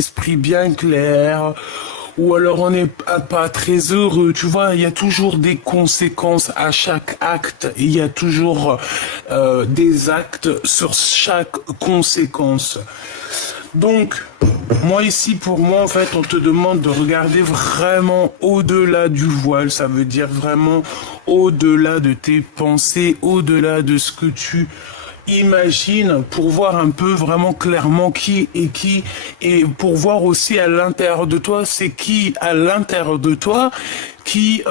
esprit bien clair, ou alors on n'est pas très heureux. Tu vois, il y a toujours des conséquences à chaque acte. Il y a toujours des actes sur chaque conséquence. Donc, moi ici, pour moi, en fait, on te demande de regarder vraiment au-delà du voile. Ça veut dire vraiment au-delà de tes pensées, au-delà de ce que tu imagines, pour voir un peu vraiment clairement qui est qui, et pour voir aussi à l'intérieur de toi, c'est qui à l'intérieur de toi qui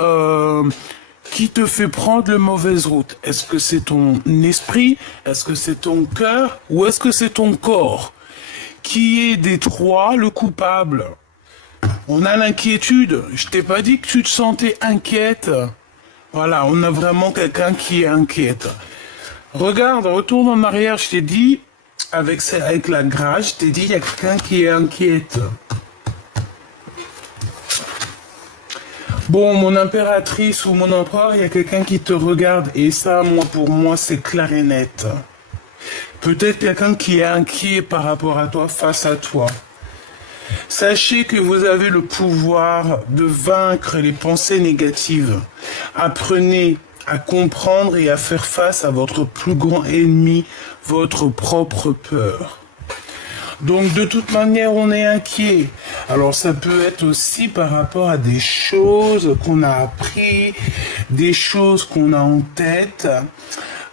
te fait prendre la mauvaise route. Est-ce que c'est ton esprit? Est-ce que c'est ton cœur? Ou est-ce que c'est ton corps? Qui est des trois le coupable? On a l'inquiétude. Je t'ai pas dit que tu te sentais inquiète. Voilà, on a vraiment quelqu'un qui est inquiète. Regarde, retourne en arrière, je t'ai dit, avec la grâce, je t'ai dit, il y a quelqu'un qui est inquiète. Bon, mon impératrice ou mon empereur, il y a quelqu'un qui te regarde. Et ça, pour moi, c'est clair et net. Peut-être quelqu'un qui est inquiet par rapport à toi, face à toi. Sachez que vous avez le pouvoir de vaincre les pensées négatives. Apprenez à comprendre et à faire face à votre plus grand ennemi, votre propre peur. Donc de toute manière, on est inquiet. Alors ça peut être aussi par rapport à des choses qu'on a appris, des choses qu'on a en tête,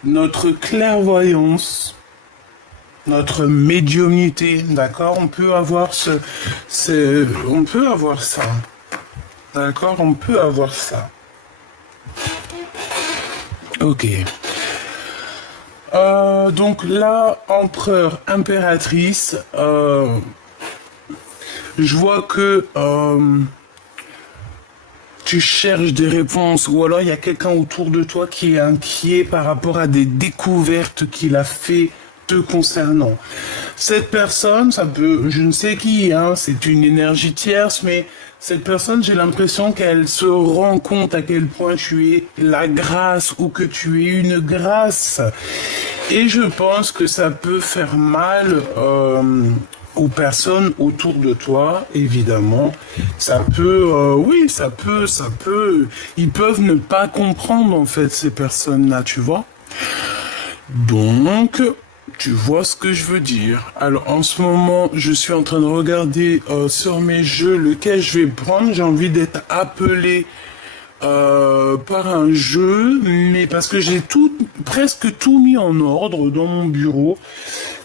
notre clairvoyance, notre médiumnité, d'accord? On peut avoir on peut avoir ça, d'accord? On peut avoir ça. Ok. Donc là, empereur, impératrice, je vois que tu cherches des réponses, ou alors il y a quelqu'un autour de toi qui est inquiet par rapport à des découvertes qu'il a fait te concernant. Cette personne, ça peut, je ne sais qui, hein, c'est une énergie tierce, mais cette personne, j'ai l'impression qu'elle se rend compte à quel point tu es la grâce ou que tu es une grâce. Et je pense que ça peut faire mal aux personnes autour de toi, évidemment. Ça peut, oui, ça peut. Ils peuvent ne pas comprendre, en fait, ces personnes-là, tu vois. Donc, tu vois ce que je veux dire. Alors en ce moment, je suis en train de regarder sur mes jeux lequel je vais prendre. J'ai envie d'être appelé par un jeu, mais parce que j'ai presque tout mis en ordre dans mon bureau,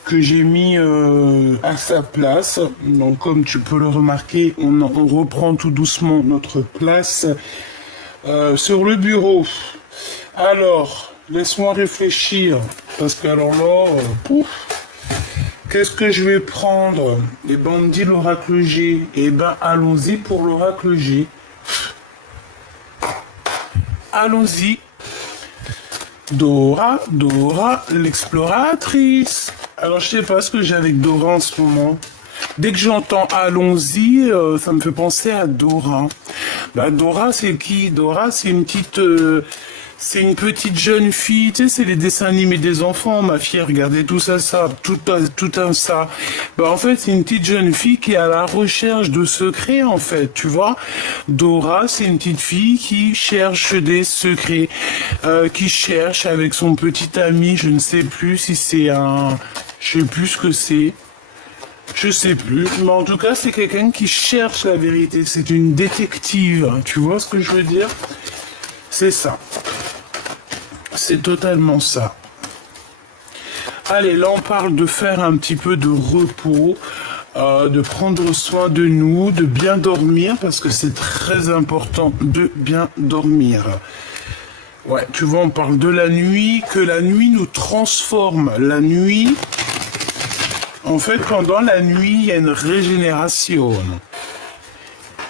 que j'ai mis à sa place. Donc comme tu peux le remarquer, on reprend tout doucement notre place sur le bureau. Alors... laisse-moi réfléchir, parce que alors là, qu'est-ce que je vais prendre? Les bandits, l'oracle G. Eh ben, allons-y pour l'oracle G. Allons-y. Dora, l'exploratrice. Alors, je sais pas ce que j'ai avec Dora en ce moment. Dès que j'entends allons-y, ça me fait penser à Dora. Bah, Dora, c'est qui? Dora, c'est une petite... c'est une petite jeune fille, tu sais, c'est les dessins animés des enfants, ma fille, regardez tout ça, tout un ça. Bah, en fait, c'est une petite jeune fille qui est à la recherche de secrets, en fait, tu vois. Dora, c'est une petite fille qui cherche des secrets, qui cherche avec son petit ami, je ne sais plus si c'est je sais plus ce que c'est. Je sais plus, mais en tout cas, c'est quelqu'un qui cherche la vérité. C'est une détective, tu vois ce que je veux dire? C'est ça. C'est totalement ça. Allez, là on parle de faire un petit peu de repos, de prendre soin de nous, de bien dormir, parce que c'est très important de bien dormir. Ouais, tu vois, on parle de la nuit, que la nuit nous transforme. La nuit, en fait, pendant la nuit, il y a une régénération.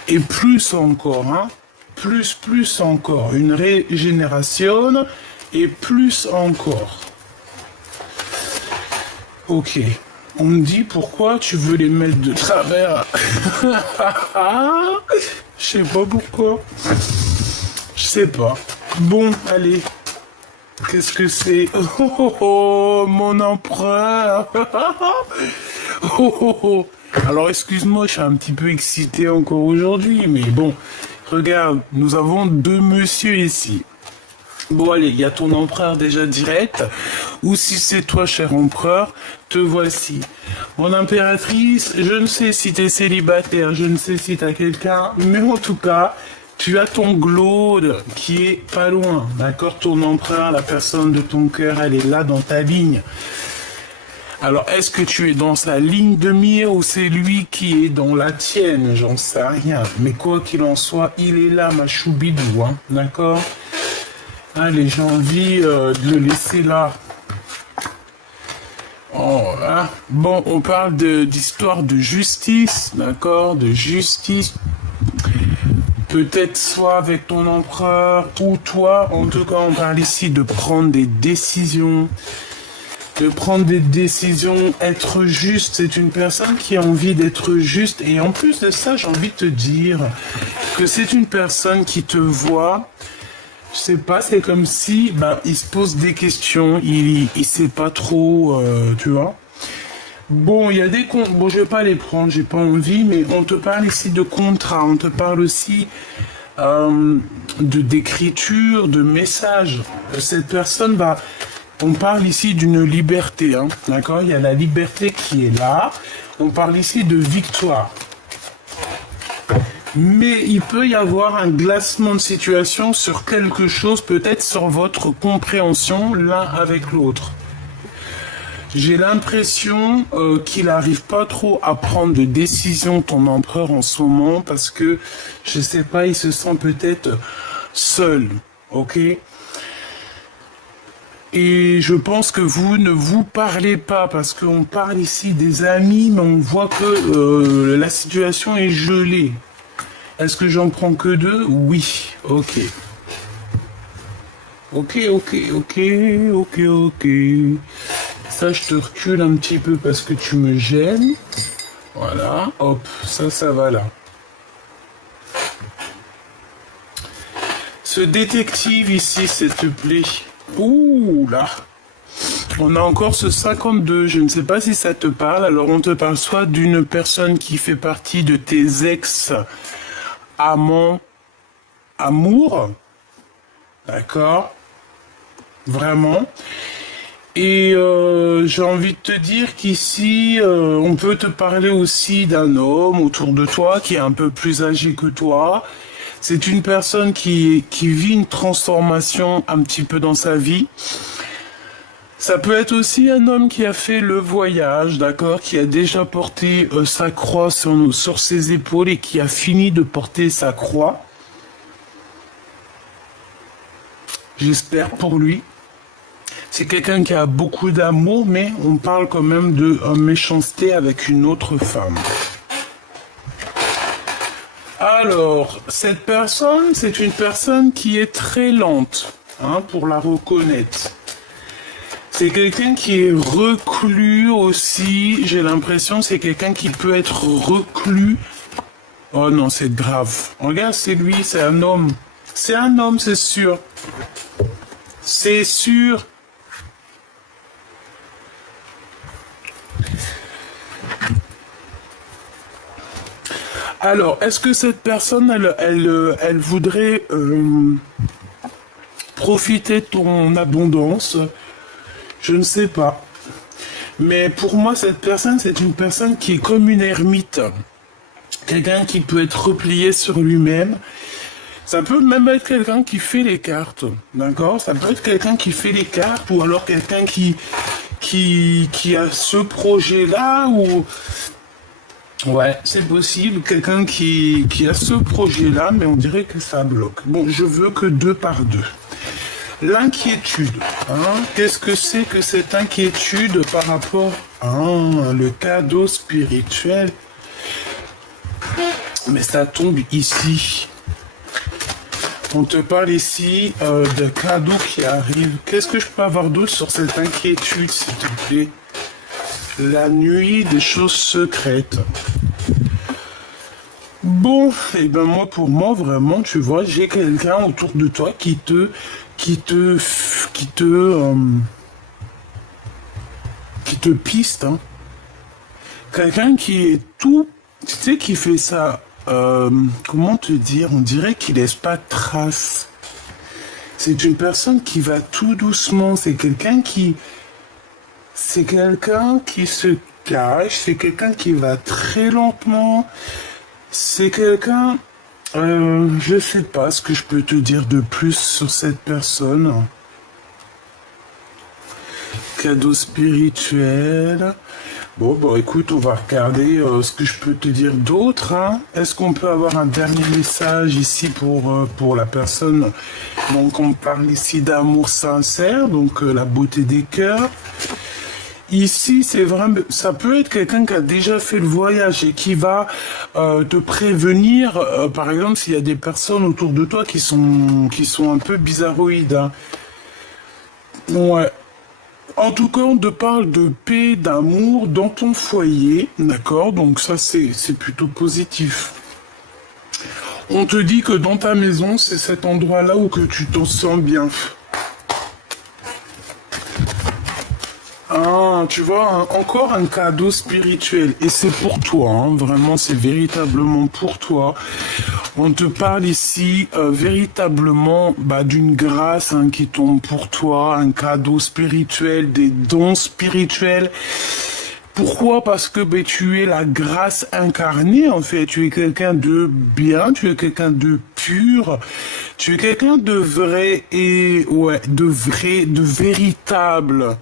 Et plus encore, hein. Plus encore. Une régénération et plus encore. Ok. On me dit pourquoi tu veux les mettre de travers. Je sais pas pourquoi. Je sais pas. Bon, allez. Qu'est-ce que c'est? Oh, mon empereur. Oh, oh, oh. Alors excuse-moi, je suis un petit peu excité encore aujourd'hui, mais bon, regarde, nous avons deux messieurs ici. Bon allez, il y a ton empereur déjà direct, ou si c'est toi, cher empereur, te voici. Mon impératrice, je ne sais si t'es célibataire, je ne sais si t'as quelqu'un, mais en tout cas, tu as ton Glaude qui est pas loin, d'accord? Ton empereur, la personne de ton cœur, elle est là dans ta ligne. Alors, est-ce que tu es dans sa ligne de mire ou c'est lui qui est dans la tienne? J'en sais rien. Mais quoi qu'il en soit, il est là, ma choubidou, hein, d'accord? Allez, j'ai envie de le laisser là. Oh, hein. Bon, on parle d'histoire de justice, d'accord? De justice. Peut-être soit avec ton empereur ou toi. En tout cas, on parle ici de prendre des décisions. De prendre des décisions, être juste. C'est une personne qui a envie d'être juste. Et en plus de ça, j'ai envie de te dire que c'est une personne qui te voit. Je sais pas, c'est comme si il se pose des questions, il sait pas trop, tu vois. Bon, il y a des comptes, bon, je vais pas les prendre, j'ai pas envie, mais on te parle ici de contrat, on te parle aussi d'écriture, de message. Cette personne on parle ici d'une liberté, hein, d'accord? Il y a la liberté qui est là. On parle ici de victoire. Mais il peut y avoir un glacement de situation sur quelque chose, peut-être sur votre compréhension l'un avec l'autre. J'ai l'impression qu'il n'arrive pas trop à prendre de décision, ton empereur, en ce moment, parce que, je sais pas, il se sent peut-être seul, ok? Et je pense que vous ne vous parlez pas, parce qu'on parle ici des amis, mais on voit que la situation est gelée. Est-ce que j'en prends que deux? Oui. Ok. Ok. Ça, je te recule un petit peu parce que tu me gênes. Voilà. Hop, ça va là. Ce détective ici, s'il te plaît. Ouh là. On a encore ce 52. Je ne sais pas si ça te parle. Alors, on te parle soit d'une personne qui fait partie de tes ex amant, amour, d'accord, vraiment. Et j'ai envie de te dire qu'ici, on peut te parler aussi d'un homme autour de toi qui est un peu plus âgé que toi. C'est une personne qui vit une transformation un petit peu dans sa vie. Ça peut être aussi un homme qui a fait le voyage, d'accord, qui a déjà porté sa croix sur ses épaules et qui a fini de porter sa croix. J'espère pour lui. C'est quelqu'un qui a beaucoup d'amour, mais on parle quand même de méchanceté avec une autre femme. Alors, cette personne, c'est une personne qui est très lente, hein, pour la reconnaître. C'est quelqu'un qui est reclus aussi, j'ai l'impression, c'est quelqu'un qui peut être reclus. Oh non, c'est grave. Regarde, c'est lui, c'est un homme. C'est un homme, c'est sûr. C'est sûr. Alors, est-ce que cette personne, elle voudrait profiter de ton abondance? Je ne sais pas. Mais pour moi, cette personne, c'est une personne qui est comme une ermite. Quelqu'un qui peut être replié sur lui-même. Ça peut même être quelqu'un qui fait les cartes. D'accord? Ça peut être quelqu'un qui fait les cartes ou alors quelqu'un qui a ce projet-là ou... Ouais, c'est possible. Quelqu'un qui a ce projet-là, mais on dirait que ça bloque. Bon, je veux que 2 par 2. L'inquiétude, hein, qu'est-ce que c'est que cette inquiétude par rapport à le cadeau spirituel? Mais ça tombe ici. On te parle ici de cadeaux qui arrivent. Qu'est-ce que je peux avoir d'autre sur cette inquiétude, s'il te plaît? La nuit des choses secrètes. Bon, et ben moi, pour moi, vraiment, tu vois, j'ai quelqu'un autour de toi qui te piste, hein, Quelqu'un qui est tout, tu sais, qui fait ça, comment te dire, on dirait qu'il laisse pas de traces. C'est une personne qui va tout doucement, c'est quelqu'un qui se cache, c'est quelqu'un qui va très lentement, c'est quelqu'un, je sais pas ce que je peux te dire de plus sur cette personne. Cadeau spirituel. Bon, bah écoute, on va regarder ce que je peux te dire d'autre. Hein. Est-ce qu'on peut avoir un dernier message ici pour la personne? Donc, on parle ici d'amour sincère, donc la beauté des cœurs. Ici, c'est vrai, ça peut être quelqu'un qui a déjà fait le voyage et qui va te prévenir, par exemple, s'il y a des personnes autour de toi qui sont un peu bizarroïdes. Hein. Ouais. En tout cas, on te parle de paix, d'amour dans ton foyer, d'accord? Donc ça, c'est plutôt positif. On te dit que dans ta maison, c'est cet endroit-là où que tu te sens bien. Ah, tu vois, encore un cadeau spirituel. Et c'est pour toi, hein, vraiment, c'est véritablement pour toi. On te parle ici véritablement d'une grâce hein, qui tombe pour toi, un cadeau spirituel, des dons spirituels. Pourquoi? Parce que tu es la grâce incarnée, en fait. Tu es quelqu'un de bien, tu es quelqu'un de pur, tu es quelqu'un de vrai et, ouais, de vrai, de véritable.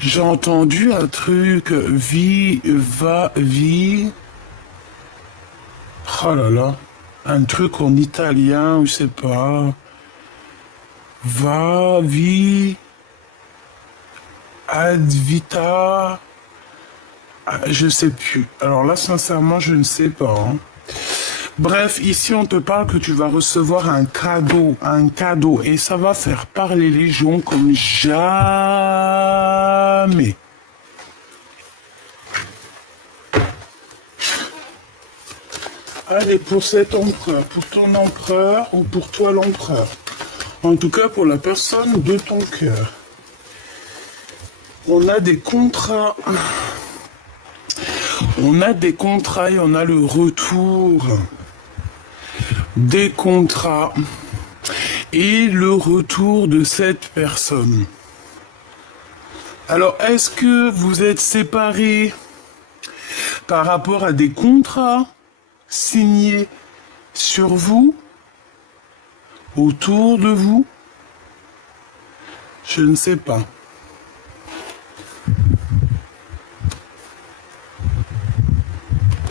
J'ai entendu un truc, vie. Oh là là, un truc en italien, je sais pas. Va, vi, ad vita. Ah, je sais plus. Alors là, sincèrement, je ne sais pas. Hein. Bref, ici, on te parle que tu vas recevoir un cadeau, et ça va faire parler les gens comme jamais. Allez, pour cet empereur, pour ton empereur ou pour toi l'empereur. En tout cas, pour la personne de ton cœur. On a des contrats. On a des contrats et on a le retour des contrats et le retour de cette personne. Alors, est-ce que vous êtes séparés par rapport à des contrats signés sur vous, autour de vous? Je ne sais pas.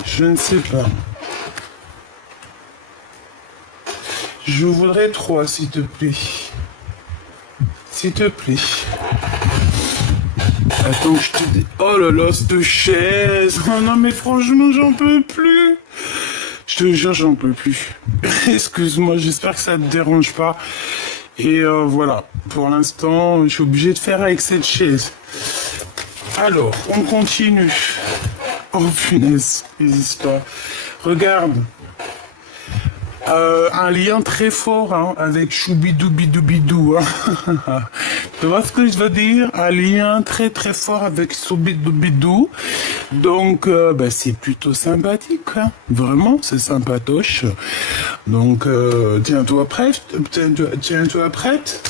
Je ne sais pas. Je voudrais 3, s'il te plaît. S'il te plaît. Attends, je te dis... Oh là là, cette chaise. Oh non, mais franchement, j'en peux plus. Je te jure, j'en peux plus. Excuse-moi, j'espère que ça te dérange pas. Et voilà, pour l'instant, je suis obligé de faire avec cette chaise. Alors, on continue. Oh punaise, les histoires. Regarde. Un lien très fort hein, avec Choubidoubidou. Hein. Tu vois ce que je veux dire? Un lien très très fort avec Choubidoubidou. Donc, c'est plutôt sympathique. Hein. Vraiment, c'est sympatoche. Donc, tiens-toi prête. Tiens-toi prête.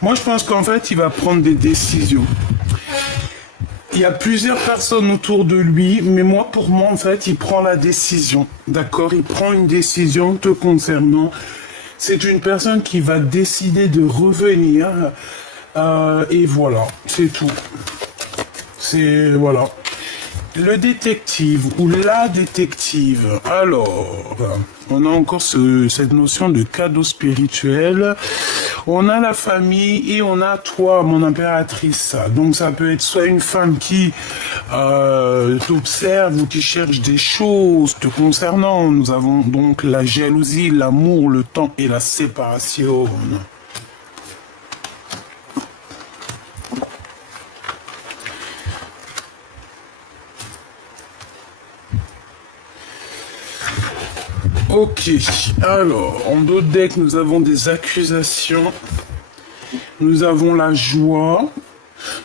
Moi, je pense qu'en fait, il va prendre des décisions. Il y a plusieurs personnes autour de lui, mais pour moi, en fait, il prend la décision. D'accord? Il prend une décision te concernant. C'est une personne qui va décider de revenir. Et voilà, c'est tout. Voilà. Le détective ou la détective. Alors, on a encore cette notion de cadeau spirituel. On a la famille et on a toi, mon impératrice. Donc ça peut être soit une femme qui t'observe ou qui cherche des choses te concernant. Nous avons donc la jalousie, l'amour, le temps et la séparation. Ok, alors, en d'autres decks, nous avons des accusations. Nous avons la joie.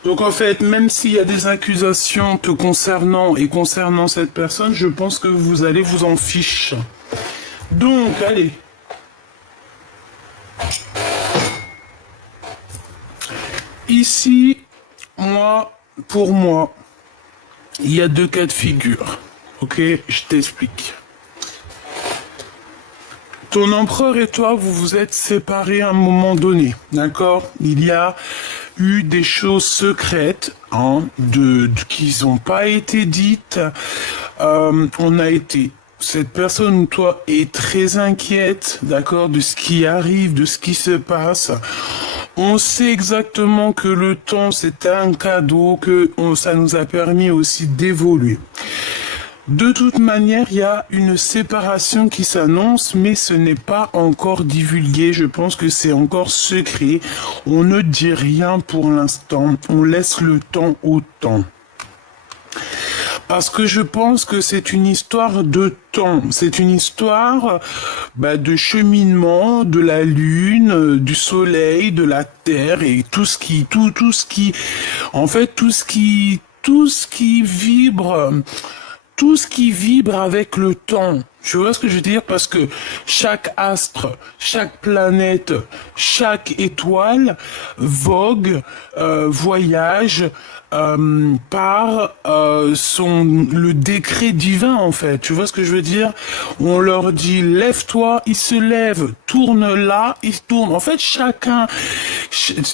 Donc en fait, même s'il y a des accusations te concernant et concernant cette personne, je pense que vous allez vous en fiche. Donc, allez. Ici, pour moi, il y a deux cas de figure. Ok, je t'explique. Ton empereur et toi, vous vous êtes séparés à un moment donné, d'accord? Il y a eu des choses secrètes qui n'ont pas été dites. Cette personne, toi, est très inquiète, d'accord, de ce qui arrive, de ce qui se passe. On sait exactement que le temps, c'est un cadeau, ça nous a permis aussi d'évoluer. De toute manière, il y a une séparation qui s'annonce, mais ce n'est pas encore divulgué. Je pense que c'est encore secret. On ne dit rien pour l'instant. On laisse le temps au temps. Parce que je pense que c'est une histoire de temps. C'est une histoire de cheminement, de la lune, du soleil, de la terre et tout ce qui vibre. Tout ce qui vibre avec le temps. Tu vois ce que je veux dire? Parce que chaque astre, chaque planète, chaque étoile vogue, voyage par le décret divin en fait. Tu vois ce que je veux dire? On leur dit lève-toi, ils se lèvent, tourne là, ils tournent. En fait, chacun,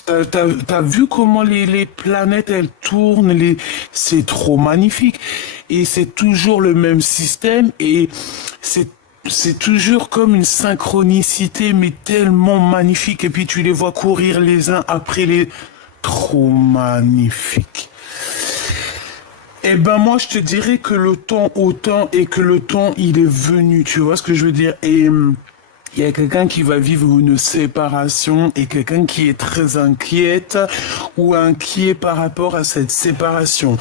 t'as vu comment les planètes elles tournent, c'est trop magnifique. Et c'est toujours le même système et c'est toujours comme une synchronicité mais tellement magnifique et puis tu les vois courir les uns après les... Trop magnifique. Eh ben moi je te dirais que le temps autant et que le temps il est venu, tu vois ce que je veux dire? Et il y a quelqu'un qui va vivre une séparation et quelqu'un qui est très inquiète ou inquiet par rapport à cette séparation.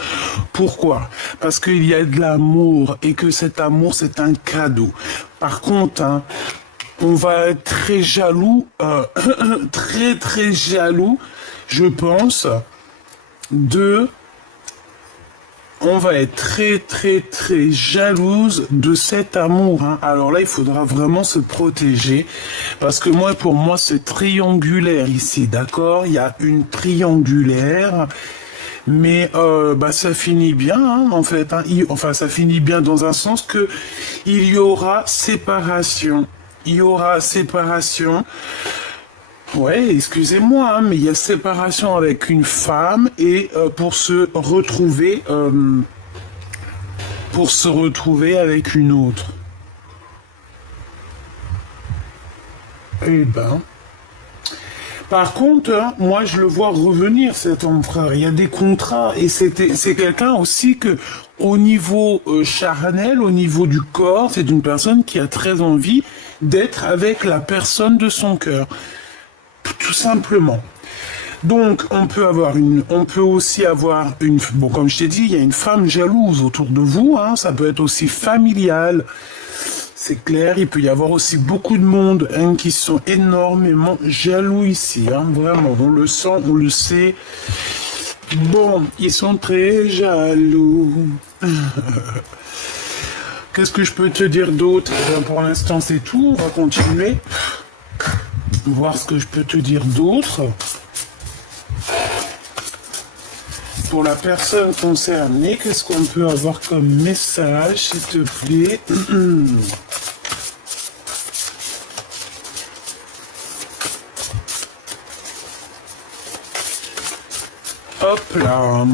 Pourquoi? Parce qu'il y a de l'amour et que cet amour c'est un cadeau. Par contre, on va être très jaloux, très jaloux, je pense, on va être très jalouse de cet amour. Alors là, il faudra vraiment se protéger. Parce que pour moi, c'est triangulaire ici, d'accord? Il y a une triangulaire. Mais ça finit bien, en fait. Ça finit bien dans un sens que il y aura séparation. Il y aura séparation. Ouais, excusez-moi, mais il y a séparation avec une femme et pour se retrouver avec une autre. Eh ben. Par contre, moi je le vois revenir cet empereur. Il y a des contrats et c'est quelqu'un aussi que au niveau charnel, au niveau du corps, c'est une personne qui a très envie d'être avec la personne de son cœur. Tout simplement. Donc, on peut aussi avoir comme je t'ai dit, il y a une femme jalouse autour de vous, ça peut être aussi familial. C'est clair, il peut y avoir aussi beaucoup de monde qui sont énormément jaloux ici, vraiment, on le sent, on le sait. Bon, ils sont très jaloux. Qu'est-ce que je peux te dire d'autre? Pour l'instant, c'est tout, on va continuer. Voir ce que je peux te dire d'autre. Pour la personne concernée, qu'est-ce qu'on peut avoir comme message, s'il te plaît? Hop là.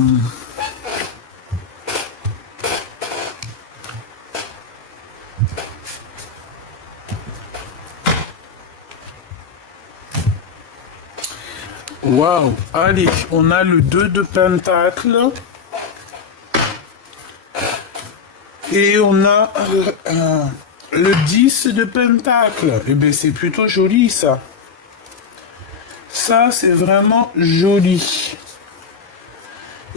Waouh, allez, on a le 2 de Pentacle. Et on a le 10 de Pentacle. Eh bien, c'est plutôt joli, ça. Ça, c'est vraiment joli.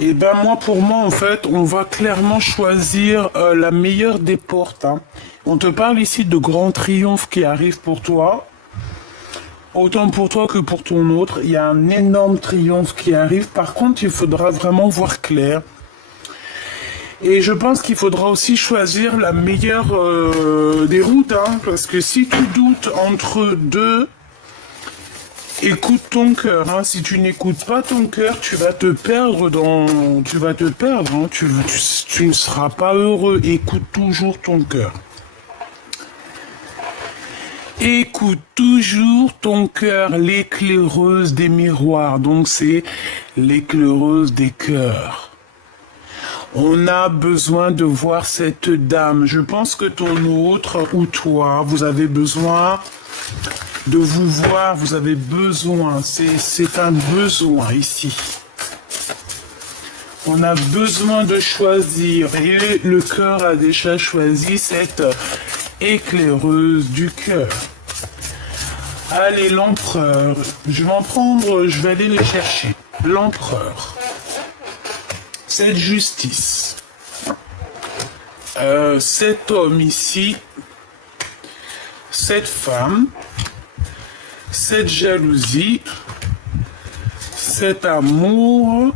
Et ben moi, pour moi, en fait, on va clairement choisir la meilleure des portes, hein. On te parle ici de grands triomphes qui arrivent pour toi. Autant pour toi que pour ton autre, il y a un énorme triomphe qui arrive. Par contre, il faudra vraiment voir clair. Et je pense qu'il faudra aussi choisir la meilleure des routes, hein, parce que si tu doutes entre deux, écoute ton cœur. Hein. Si tu n'écoutes pas ton cœur, tu vas te perdre tu vas te perdre. Hein. Tu ne seras pas heureux. Écoute toujours ton cœur. Écoute toujours ton cœur, l'éclaireuse des miroirs. Donc c'est l'éclaireuse des cœurs. On a besoin de voir cette dame. Je pense que ton autre ou toi, vous avez besoin de vous voir. Vous avez besoin. C'est un besoin ici. On a besoin de choisir. Et le cœur a déjà choisi cette éclaireuse du cœur. Allez, l'empereur. Je vais aller le chercher. L'empereur. Cette justice, cet homme ici, cette femme, cette jalousie, cet amour,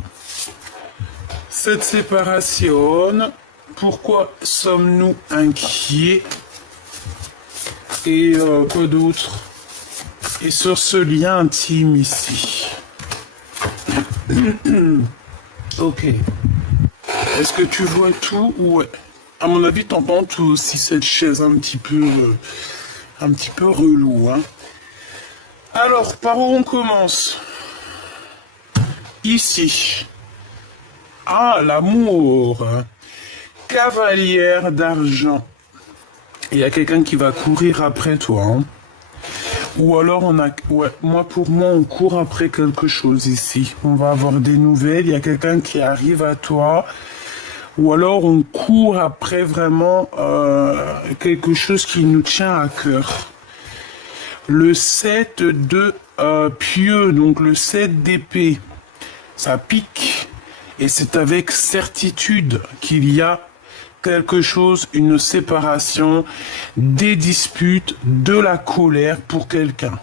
cette séparation. Pourquoi sommes-nous inquiets? Et quoi d'autre? Et sur ce lien intime ici. Ok. Est-ce que tu vois tout? Ouais. À mon avis, t'entends tout aussi cette chaise un petit peu relou, hein. Alors, par où on commence? Ici. Ah, l'amour. Cavalière d'argent. Il y a quelqu'un qui va courir après toi, hein. Ou alors pour moi, on court après quelque chose ici. On va avoir des nouvelles, il y a quelqu'un qui arrive à toi. Ou alors on court après vraiment quelque chose qui nous tient à cœur. Le 7 de pieux, donc le 7 d'épée, ça pique. Et c'est avec certitude qu'il y a quelque chose, une séparation, des disputes, de la colère pour quelqu'un.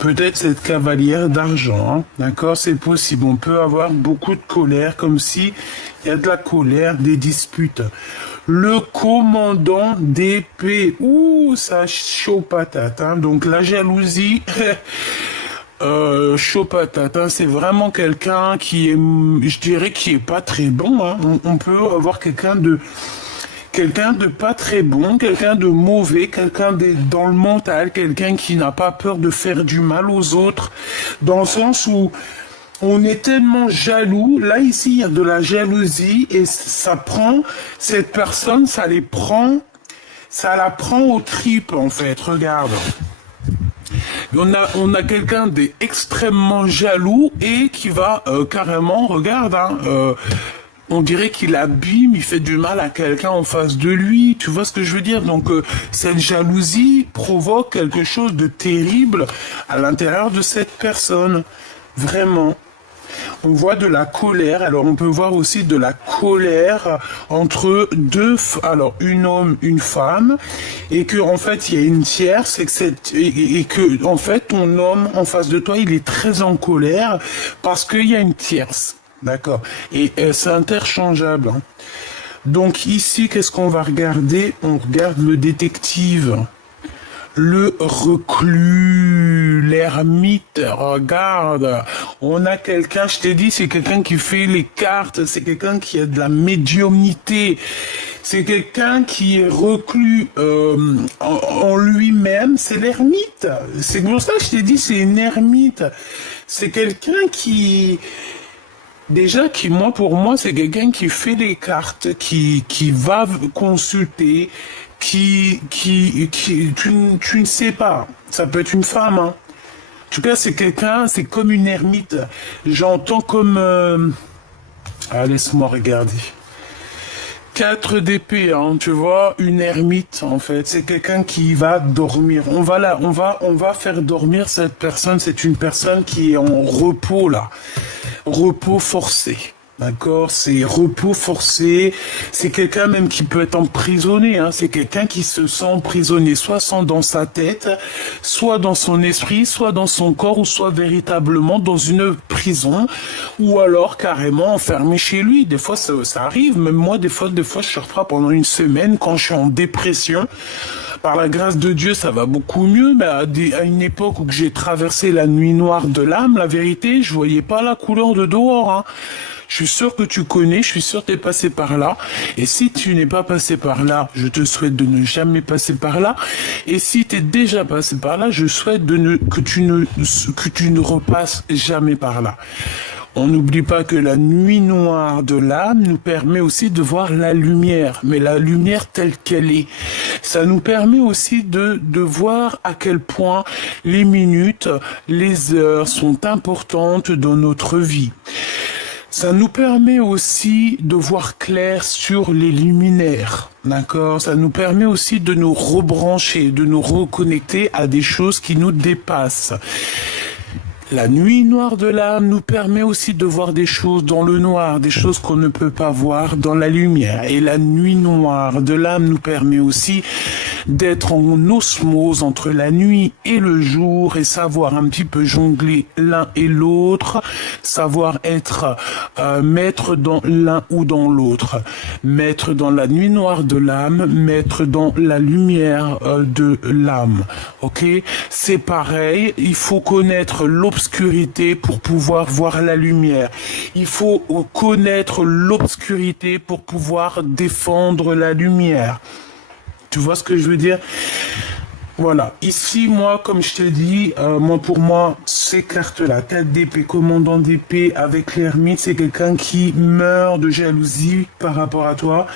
Peut-être cette cavalière d'argent, hein, d'accord, c'est possible. On peut avoir beaucoup de colère, comme si il y a de la colère, des disputes. Le commandant d'épée, ouh, ça chaud patate, hein. Donc la jalousie, chaud patate, hein. C'est vraiment quelqu'un qui est, je dirais, qui est pas très bon, hein. On peut avoir quelqu'un de pas très bon, quelqu'un de mauvais, dans le mental, quelqu'un qui n'a pas peur de faire du mal aux autres, dans le sens où on est tellement jaloux. Là, ici, il y a de la jalousie et ça prend cette personne, ça la prend aux tripes, en fait. Regarde. On a quelqu'un d'extrêmement jaloux et qui va carrément, regarde, hein, on dirait qu'il abîme, il fait du mal à quelqu'un en face de lui. Tu vois ce que je veux dire? Donc, cette jalousie provoque quelque chose de terrible à l'intérieur de cette personne. Vraiment. On voit de la colère. Alors, on peut voir aussi de la colère entre deux, alors, un homme, une femme, et que, en fait, il y a une tierce, et que, en fait, ton homme en face de toi, il est très en colère parce qu'il y a une tierce. D'accord. Et c'est interchangeable, hein. Donc ici, qu'est-ce qu'on va regarder? On regarde le détective, le reclus, l'ermite. Regarde, on a quelqu'un, je t'ai dit, c'est quelqu'un qui fait les cartes, c'est quelqu'un qui a de la médiumnité, c'est quelqu'un qui est reclus en lui-même, c'est l'ermite. C'est pour ça que je t'ai dit, c'est une ermite. C'est quelqu'un qui... Déjà, pour moi, c'est quelqu'un qui fait des cartes, qui va consulter, tu ne sais pas. Ça peut être une femme, hein. En tout cas, c'est quelqu'un, c'est comme une ermite. J'entends comme, laisse-moi regarder. 4 d'épée, hein, tu vois, une ermite, en fait. C'est quelqu'un qui va dormir. On va faire dormir cette personne. C'est une personne qui est en repos, là. Repos forcé. D'accord, c'est repos forcé, c'est quelqu'un même qui peut être emprisonné, hein. C'est quelqu'un qui se sent emprisonné, dans sa tête, soit dans son esprit, soit dans son corps, ou soit véritablement dans une prison, ou alors carrément enfermé chez lui. Des fois, ça arrive, même moi, des fois, je sors pendant une semaine quand je suis en dépression. Par la grâce de Dieu, ça va beaucoup mieux, mais à une époque où j'ai traversé la nuit noire de l'âme, la vérité, je voyais pas la couleur de dehors, hein. Je suis sûr que tu connais, je suis sûr que tu es passé par là. Et si tu n'es pas passé par là, je te souhaite de ne jamais passer par là. Et si tu es déjà passé par là, je souhaite que tu ne repasses jamais par là. On n'oublie pas que la nuit noire de l'âme nous permet aussi de voir la lumière, mais la lumière telle qu'elle est. Ça nous permet aussi de voir à quel point les minutes, les heures sont importantes dans notre vie. Ça nous permet aussi de voir clair sur les luminaires, d'accord? Ça nous permet aussi de nous rebrancher, de nous reconnecter à des choses qui nous dépassent. La nuit noire de l'âme nous permet aussi de voir des choses dans le noir, des choses qu'on ne peut pas voir dans la lumière. Et la nuit noire de l'âme nous permet aussi d'être en osmose entre la nuit et le jour et savoir un petit peu jongler l'un et l'autre, savoir être maître dans l'un ou dans l'autre, maître dans la nuit noire de l'âme, maître dans la lumière de l'âme. Ok, c'est pareil, il faut connaître l'obscurité pour pouvoir voir la lumière. Il faut connaître l'obscurité pour pouvoir défendre la lumière. Tu vois ce que je veux dire? Voilà. Ici, moi, comme je te dis, pour moi, ces cartes-là, 4 d'épée, commandant d'épée avec l'ermite, c'est quelqu'un qui meurt de jalousie par rapport à toi.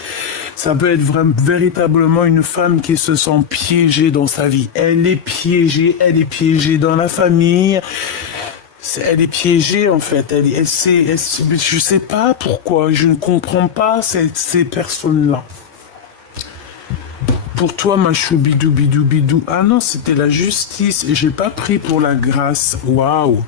Ça peut être véritablement une femme qui se sent piégée dans sa vie. Elle est piégée dans la famille. Elle est piégée, en fait. Je sais pas pourquoi. Je ne comprends pas ces personnes-là. Pour toi, ma choubidou bidou bidou. Ah non, c'était la justice. Et j'ai pas pris pour la grâce. Waouh.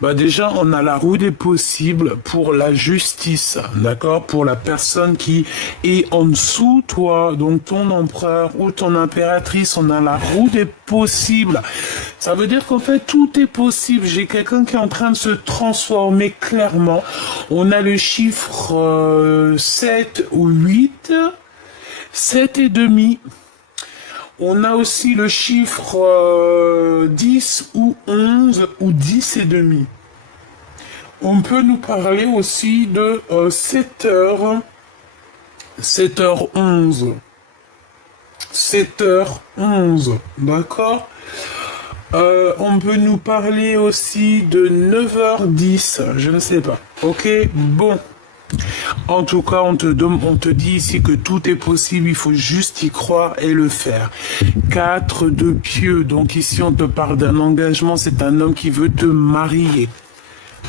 Bah déjà, on a la roue des possibles pour la justice. D'accord? Pour la personne qui est en dessous, toi. Donc ton empereur ou ton impératrice, on a la roue des possibles. Ça veut dire qu'en fait, tout est possible. J'ai quelqu'un qui est en train de se transformer clairement. On a le chiffre 7 ou 8. 7 et demi. On a aussi le chiffre 10 ou 11 ou 10 et demi. On peut nous parler aussi de 7h11. 7h11, d'accord? On peut nous parler aussi de 9h10, je ne sais pas. Ok, bon. En tout cas, on te dit ici que tout est possible, il faut juste y croire et le faire. 4 de pieux, donc ici on te parle d'un engagement, c'est un homme qui veut te marier.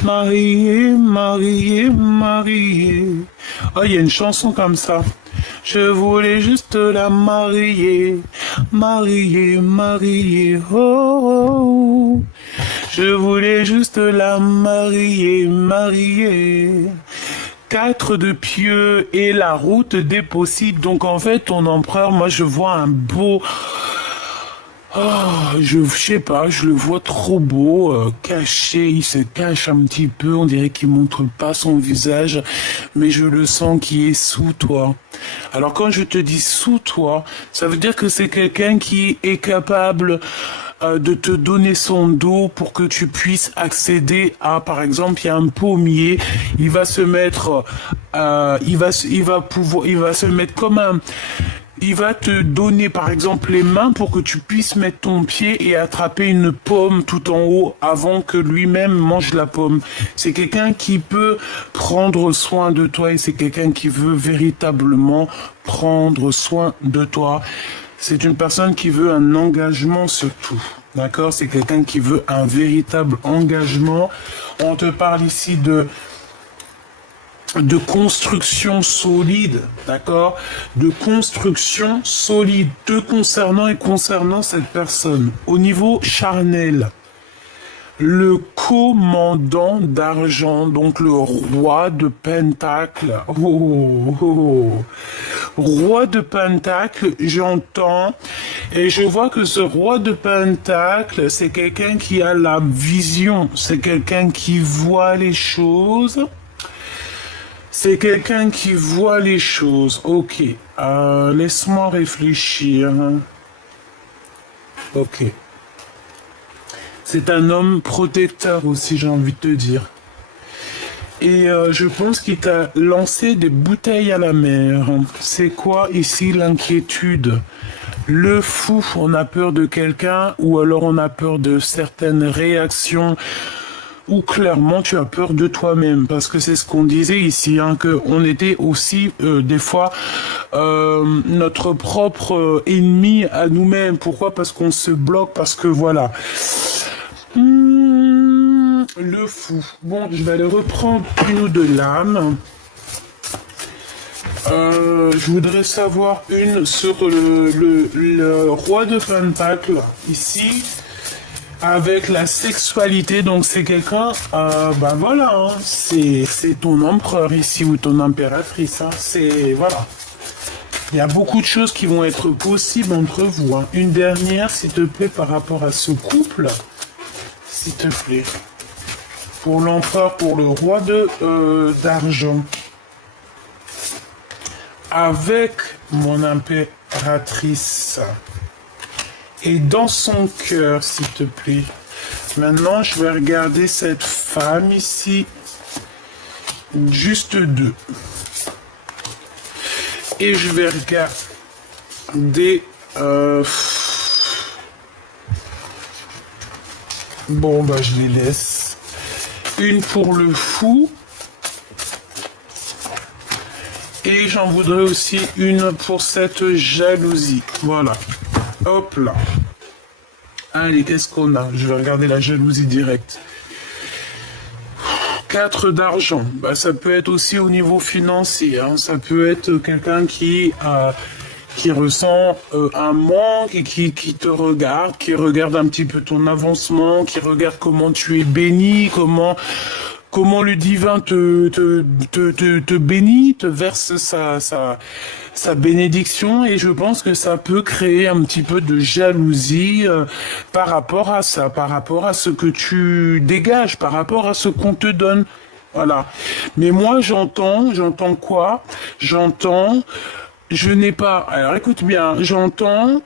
Marier, marier, marier. Oh, il y a une chanson comme ça. Je voulais juste la marier, marier, marier, oh, oh. Je voulais juste la marier, marier. 4 de pieux et la route des possibles. Donc en fait, ton empereur, moi je vois un beau... Oh, je sais pas, je le vois trop beau, caché, il se cache un petit peu, on dirait qu'il montre pas son visage, mais je le sens qui est sous toi. Alors quand je te dis sous toi, ça veut dire que c'est quelqu'un qui est capable de te donner son dos pour que tu puisses accéder à, par exemple, il y a un pommier, il va se mettre, il va se mettre comme un... Il va te donner par exemple les mains pour que tu puisses mettre ton pied et attraper une pomme tout en haut avant que lui-même mange la pomme. C'est quelqu'un qui peut prendre soin de toi et c'est quelqu'un qui veut véritablement prendre soin de toi. C'est une personne qui veut un engagement surtout. D'accord? C'est quelqu'un qui veut un véritable engagement. On te parle ici de construction solide, d'accord? De construction solide, te concernant et concernant cette personne. Au niveau charnel, le commandant d'argent, donc le roi de Pentacle. Oh, oh, oh. Roi de Pentacle, j'entends, et je vois que ce roi de Pentacle, c'est quelqu'un qui a la vision, c'est quelqu'un qui voit les choses. C'est quelqu'un qui voit les choses. Ok. Laisse-moi réfléchir. Ok. C'est un homme protecteur aussi, j'ai envie de te dire. Et je pense qu'il t'a lancé des bouteilles à la mer. C'est quoi ici l'inquiétude? Le fou, on a peur de quelqu'un ou alors on a peur de certaines réactions ou clairement tu as peur de toi-même parce que c'est ce qu'on disait ici, hein, qu'on était aussi des fois notre propre ennemi à nous-mêmes. Pourquoi? Parce qu'on se bloque, parce que voilà. Le fou. Bon, je vais aller reprendre une ou deux lames. Je voudrais savoir une sur le roi de Pentacle ici. Avec la sexualité, donc c'est quelqu'un, bah voilà, hein, c'est ton empereur ici ou ton impératrice, hein, c'est voilà. Il y a beaucoup de choses qui vont être possibles entre vous. Hein. Une dernière, s'il te plaît, par rapport à ce couple, s'il te plaît, pour l'empereur, pour le roi de d'argent, avec mon impératrice. Et dans son cœur, s'il te plaît. Maintenant, je vais regarder cette femme ici. Juste deux. Et je vais regarder... Bon, bah, je les laisse. Une pour le fou. Et j'en voudrais aussi une pour cette jalousie. Voilà. Hop là. Allez, qu'est-ce qu'on a? Je vais regarder la jalousie directe. 4 d'argent. Bah, ça peut être aussi au niveau financier. Hein. Ça peut être quelqu'un qui ressent un manque et qui te regarde, qui regarde un petit peu ton avancement, qui regarde comment tu es béni, comment le divin te bénit, te verse sa bénédiction, et je pense que ça peut créer un petit peu de jalousie par rapport à ça, par rapport à ce que tu dégages, par rapport à ce qu'on te donne. Voilà. Mais moi, j'entends quoi? Je n'ai pas... Alors, écoute bien, j'entends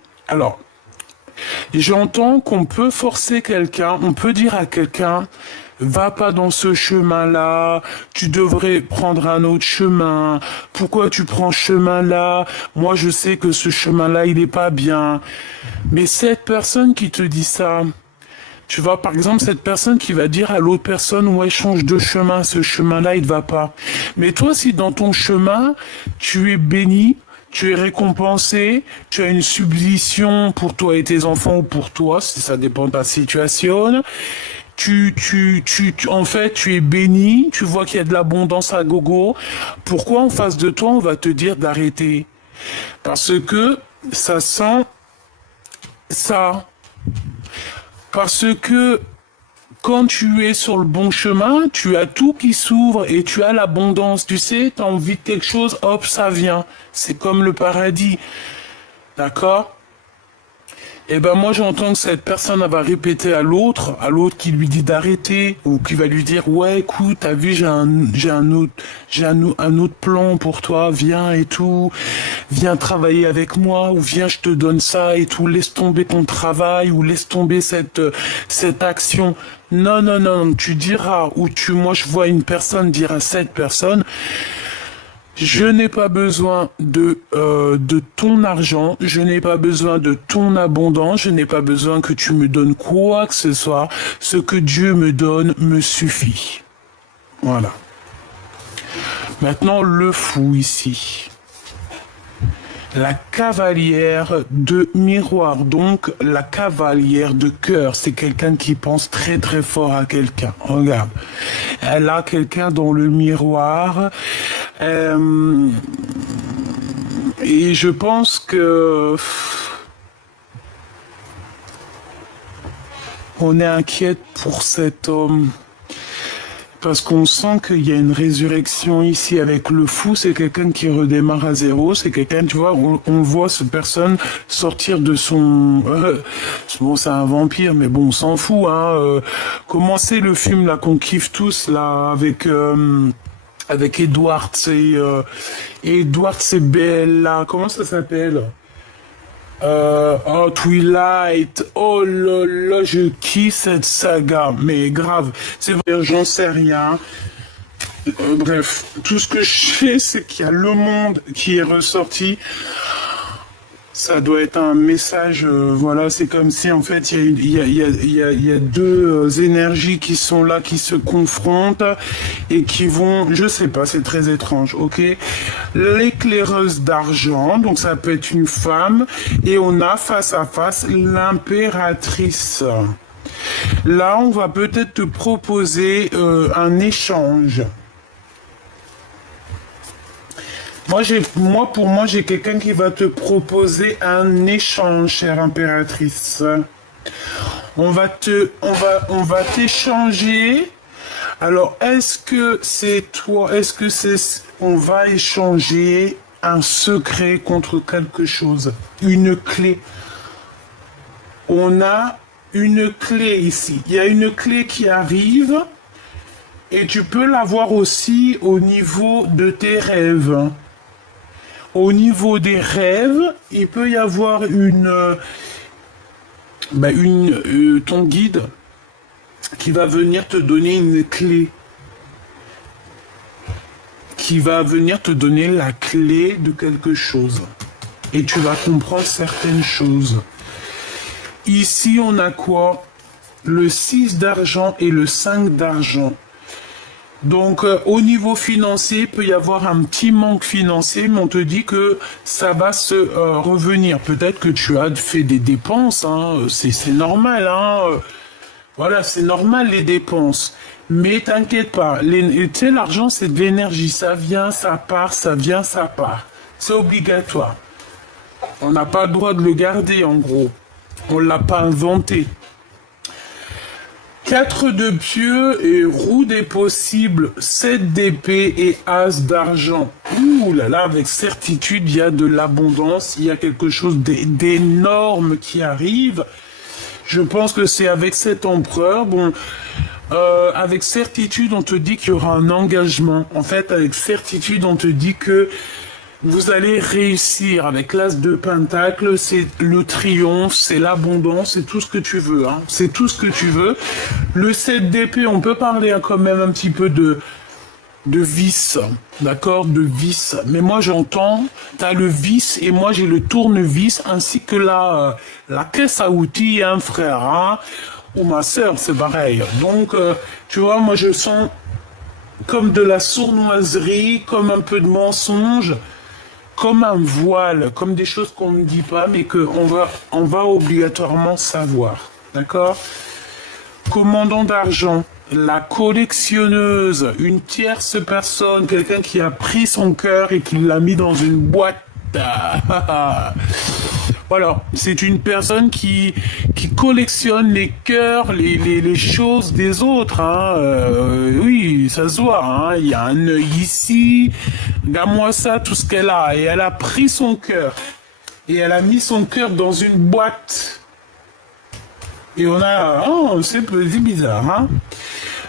qu'on peut forcer quelqu'un, on peut dire à quelqu'un, va pas dans ce chemin-là, tu devrais prendre un autre chemin, pourquoi tu prends ce chemin-là, moi je sais que ce chemin-là il est pas bien. Mais cette personne qui te dit ça, tu vois, par exemple, cette personne qui va dire à l'autre personne, ouais, change de chemin, ce chemin-là il ne va pas. Mais toi, si dans ton chemin, tu es béni, tu es récompensé, tu as une subvention pour toi et tes enfants ou pour toi, si ça dépend de ta situation. En fait, tu es béni, tu vois qu'il y a de l'abondance à gogo. Pourquoi en face de toi, on va te dire d'arrêter? Parce que ça sent ça. Parce que quand tu es sur le bon chemin, tu as tout qui s'ouvre et tu as l'abondance. Tu sais, tu as envie de quelque chose, hop, ça vient. C'est comme le paradis. D'accord? Et ben moi j'entends que cette personne va répéter à l'autre qui lui dit d'arrêter, ou qui va lui dire ouais écoute t'as vu j'ai un autre plan pour toi, viens et tout, viens travailler avec moi, ou viens je te donne ça et tout, laisse tomber ton travail ou laisse tomber cette action. Non, tu diras, moi je vois une personne dire à cette personne, je n'ai pas besoin de ton argent, je n'ai pas besoin de ton abondance, je n'ai pas besoin que tu me donnes quoi que ce soit. Ce que Dieu me donne me suffit. Voilà. Maintenant, le fou ici. La cavalière de miroir, donc la cavalière de cœur, c'est quelqu'un qui pense très très fort à quelqu'un. Regarde, elle a quelqu'un dans le miroir, et je pense que On est inquiète pour cet homme. Parce qu'on sent qu'il y a une résurrection ici avec le fou, c'est quelqu'un qui redémarre à zéro, c'est quelqu'un, tu vois, on voit cette personne sortir de son... bon, c'est un vampire, mais bon, on s'en fout, hein. Comment c'est le film, là, qu'on kiffe tous, là, avec Edward, c'est Bella, comment ça s'appelle? Twilight, oh là là, je kiffe cette saga, mais grave, c'est vrai, j'en sais rien. Bref, tout ce que je sais, c'est qu'il y a le monde qui est ressorti. Ça doit être un message, voilà, c'est comme si en fait il y a deux énergies qui sont là, qui se confrontent et qui vont, je sais pas, c'est très étrange, ok. L'éclaireuse d'argent, donc ça peut être une femme, et on a face à face l'impératrice. Là, on va peut-être te proposer un échange. Pour moi, j'ai quelqu'un qui va te proposer un échange, chère impératrice. On va t'échanger. Alors, est-ce que c'est toi, on va échanger un secret contre quelque chose, une clé. On a une clé ici. Il y a une clé qui arrive et tu peux l'avoir aussi au niveau de tes rêves. Au niveau des rêves, il peut y avoir ton guide qui va venir te donner une clé. Qui va venir te donner la clé de quelque chose. Et tu vas comprendre certaines choses. Ici, on a quoi? Le 6 d'argent et le 5 d'argent. Donc, au niveau financier, il peut y avoir un petit manque financier, mais on te dit que ça va se revenir. Peut-être que tu as fait des dépenses, hein, c'est normal, hein. Voilà, c'est normal les dépenses. Mais t'inquiète pas, tu sais, l'argent c'est de l'énergie, ça vient, ça part, ça vient, ça part. C'est obligatoire. On n'a pas le droit de le garder en gros. On l'a pas inventé. 4 de pieux et roue des possibles, 7 d'épée et as d'argent. Ouh là là, avec certitude, il y a de l'abondance, il y a quelque chose d'énorme qui arrive. Je pense que c'est avec cet empereur, bon, avec certitude, on te dit qu'il y aura un engagement. En fait, avec certitude, on te dit que vous allez réussir. Avec l'as de pentacle, c'est le triomphe, c'est l'abondance, c'est tout ce que tu veux. Hein. C'est tout ce que tu veux. Le 7 d'épée, on peut parler quand même un petit peu de vice, d'accord, de vice. Mais moi j'entends, t'as le vice et moi j'ai le tournevis ainsi que la caisse à outils, un frère, hein, ou ma sœur, c'est pareil. Donc, tu vois, moi je sens comme de la sournoiserie, comme un peu de mensonge, comme un voile, comme des choses qu'on ne dit pas, mais qu'on va obligatoirement savoir, d'accord. Commandant d'argent. La collectionneuse, une tierce personne, quelqu'un qui a pris son cœur et qui l'a mis dans une boîte. Voilà, c'est une personne qui collectionne les cœurs, les choses des autres. Hein. Oui, ça se voit. Hein. Il y a un œil ici. Regarde-moi ça, tout ce qu'elle a. Et elle a pris son cœur. Et elle a mis son cœur dans une boîte. Et on a... Oh, c'est bizarre, hein.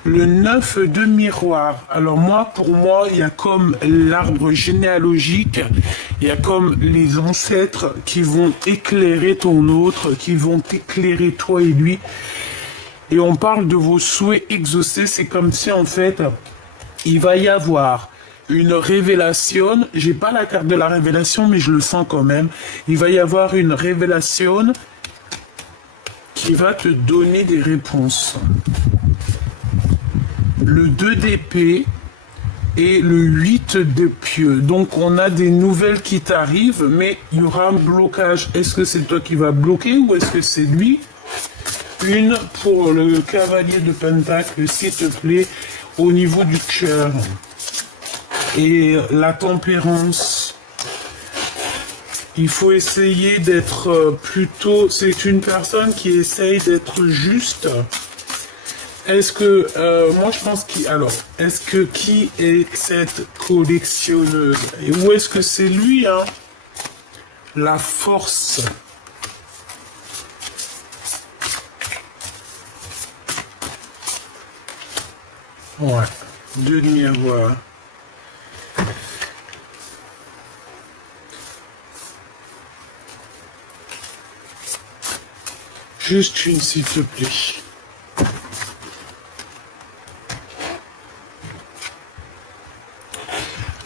Le 9 de miroir. Alors moi, pour moi, il y a comme l'arbre généalogique, il y a comme les ancêtres qui vont éclairer ton autre, qui vont éclairer toi et lui. Et on parle de vos souhaits exaucés. C'est comme si en fait, il va y avoir une révélation. J'ai pas la carte de la révélation, mais je le sens quand même. Il va y avoir une révélation qui va te donner des réponses. Le 2 d'épée et le 8 de pieux. Donc on a des nouvelles qui t'arrivent, mais il y aura un blocage. Est-ce que c'est toi qui vas bloquer ou est-ce que c'est lui? Une pour le cavalier de pentacle, s'il te plaît, au niveau du cœur. Et la tempérance. Il faut essayer d'être plutôt... C'est une personne qui essaye d'être juste. Est-ce que... moi, je pense qu'il... Alors, est-ce que qui est cette collectionneuse? Et où est-ce que c'est lui, hein? La force. Ouais. Deux miroirs. Juste une, s'il te plaît.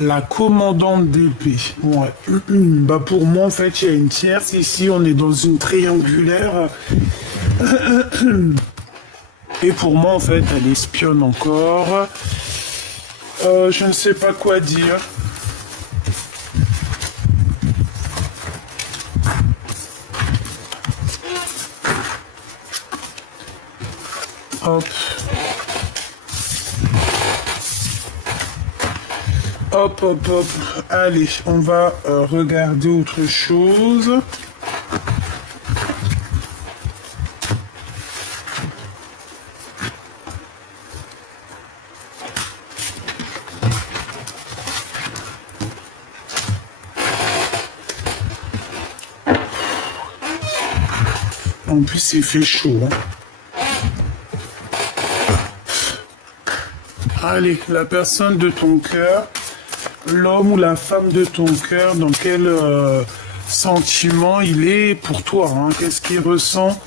La commandante d'épée. Ouais. Bah pour moi, en fait, il y a une tierce. Ici, on est dans une triangulaire. Et pour moi, en fait, elle espionne encore. Je ne sais pas quoi dire. Hop. Hop, hop, hop. Allez, on va regarder autre chose. En plus, il fait chaud. Hein. Allez, la personne de ton cœur, l'homme ou la femme de ton cœur, dans quel sentiment il est pour toi, hein? Qu'est-ce qu'il ressent?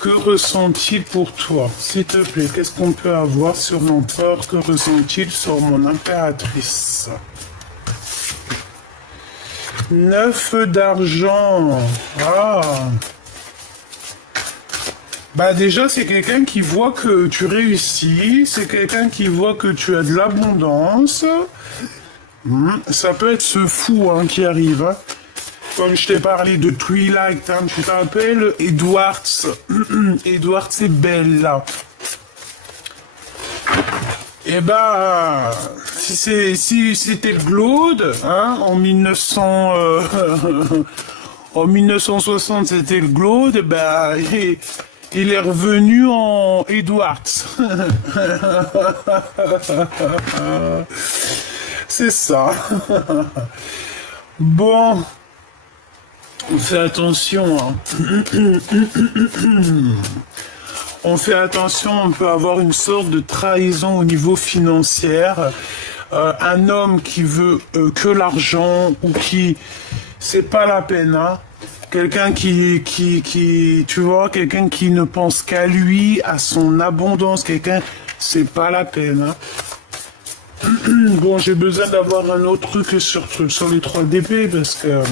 Que ressent-il pour toi? S'il te plaît, qu'est-ce qu'on peut avoir sur l'empereur? Que ressent-il sur mon impératrice? 9 d'argent. Ah. Bah déjà, c'est quelqu'un qui voit que tu réussis, c'est quelqu'un qui voit que tu as de l'abondance. Ça peut être ce fou hein, qui arrive. Hein. Comme je t'ai parlé de Twilight, hein, tu te rappelles Edwards. Edwards, c'est Bella. Eh ben, si c'était le Glaude, hein, en 1900... en 1960, c'était le Glaude, ben... Il est revenu en Edwards. C'est ça. Bon. On fait attention. Hein. On fait attention, on peut avoir une sorte de trahison au niveau financier. Un homme qui veut que l'argent ou qui... C'est pas la peine, hein. Quelqu'un tu vois, quelqu'un qui ne pense qu'à lui, à son abondance, quelqu'un, c'est pas la peine. Hein. Bon, j'ai besoin d'avoir un autre truc sur les 3 DP parce que